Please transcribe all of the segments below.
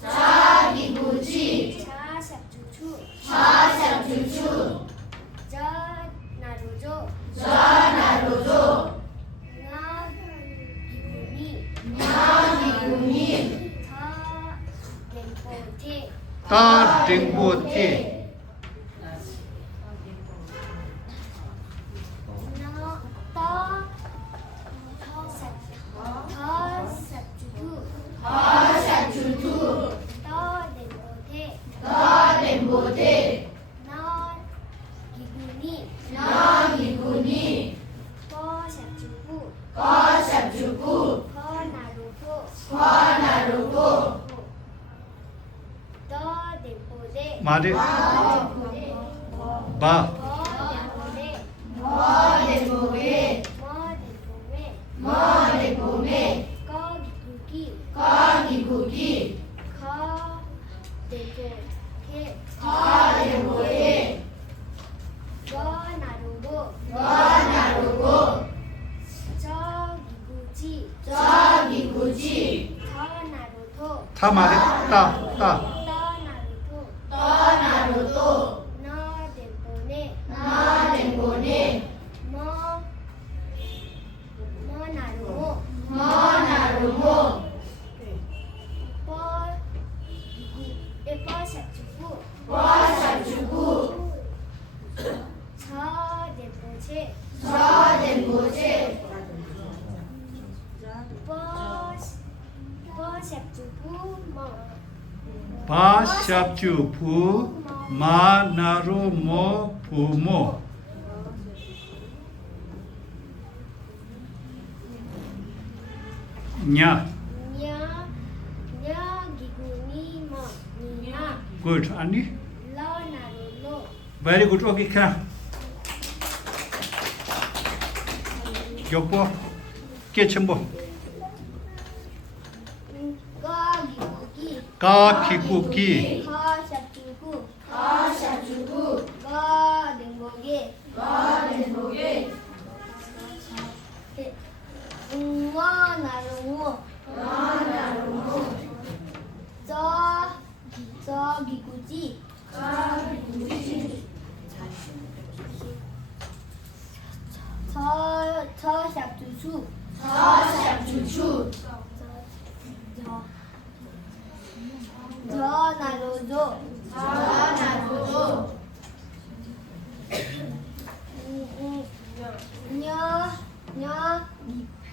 자기구지 자샵주추 자샵주추 자나로조 자나로조 나기구니 나기구니 자덴포테 따댕보티 하샵주투 더덴보테 나기구니 하샵주부 화나루고 말이 바 머데보게 머데보메 가기구기 가데보테 와나루고 자기구지 타 말이 따 떠나루도 나덴보네 머나루모 와샵주부 자덴보제 바샵주부 마나루모 부모 냐 good 아니 very good 오케이 카 욕보 깨첨보 가기구기 하샵주부 가덴보게 가데보게 와나루모 와나루모 저기구지 가기구지 저샵주추 하샵주추 저나로조 자나루도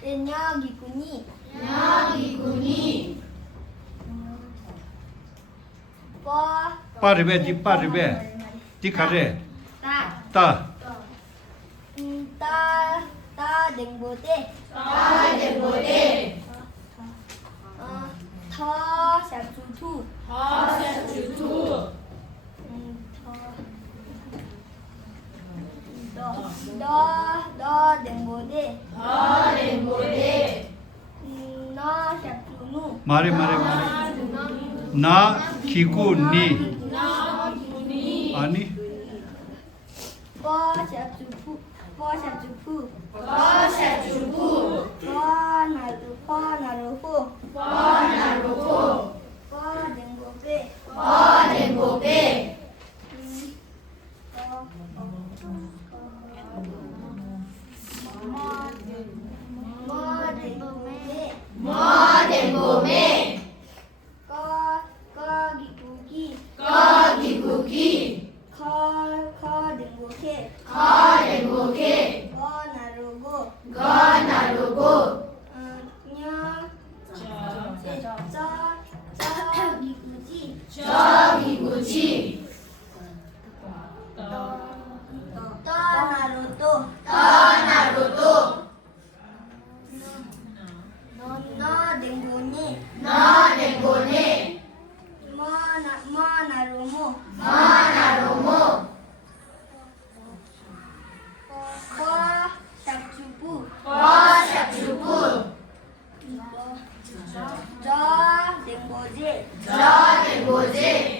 냐기구니 나기구니 빠르베 빠르베 디카레 따 따덴보테 가데보데 타샵주투 하샵주투 너덴보데 가데보데 나샵주누 말이 나 기구니 나기구니 아니 화샵주푸 하샵주부 화나루호 와나루고 화덴보베 와데보게 머데보메 머데보메 가기구기 가기구기 가덴보케 가데보게 와나루고 가나루고 자기구지 자기구지 떠나루도 따나루도 나덴보니 나데보네 마나루모 마나루모 화샵주부 와샵주부 자덴보제 자데보제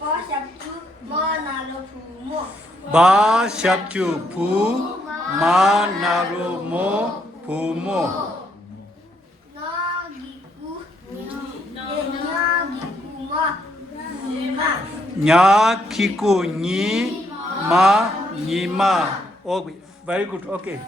화샵주 마나루 부모 바샵주부 마나루모 부모 냐 키쿠 니 마 니마. 오 very good. Okay.